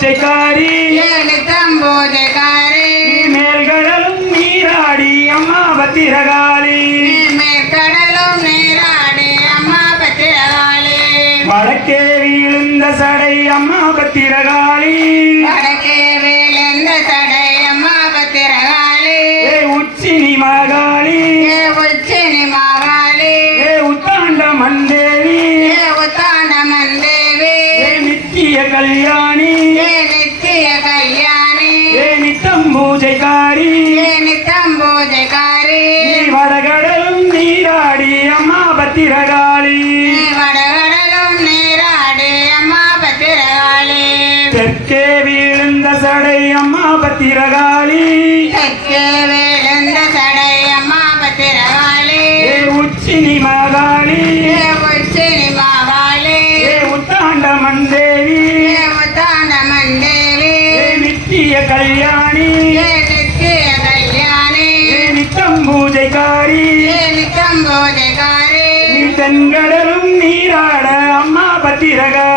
பூஜைக்காரி நித்தம் பூஜைக்காரி மேல்கடலும் நீராடி அம்மா பத்திரகாளி மேற்கடலும் நீராடி அம்மா பத்திரகாளி வடக்கே வீழுந்த சடை அம்மா பத்திரகாளி வடக்கே விழுந்த தடை அம்மா பத்திரகாளி உச்சினி மகாளி உச்சினி மகாளி உத்தாண்ட மந்தேவி உத்தாண்ட மந்தேவி நித்திய கல்யாணி நித்திய கல்யாணி நித்தம் பூஜைக்காரி நித்தம் பூஜைக்காரி வடகடலும் நீராடி அம்மா பத்திரகாளி வடகடலும் நீராடி அம்மா பத்திரகாளி தெற்கே வீழுந்த சடை அம்மா பத்திரகாளி தெற்கே விழுந்த தடை அம்மா பத்திரகாளி உச்சினி மகாளி உச்சினி மகாளி உத்தாண்ட மந்தேவி உத்தாண்ட மந்தேவி நித்திய கல்யாணி நித்திய கல்யாணி நித்தம் பூஜைக்காரி நித்தம் பூஜைக்காரி தென்கடலும் நீராட அம்மா பத்திரகாளி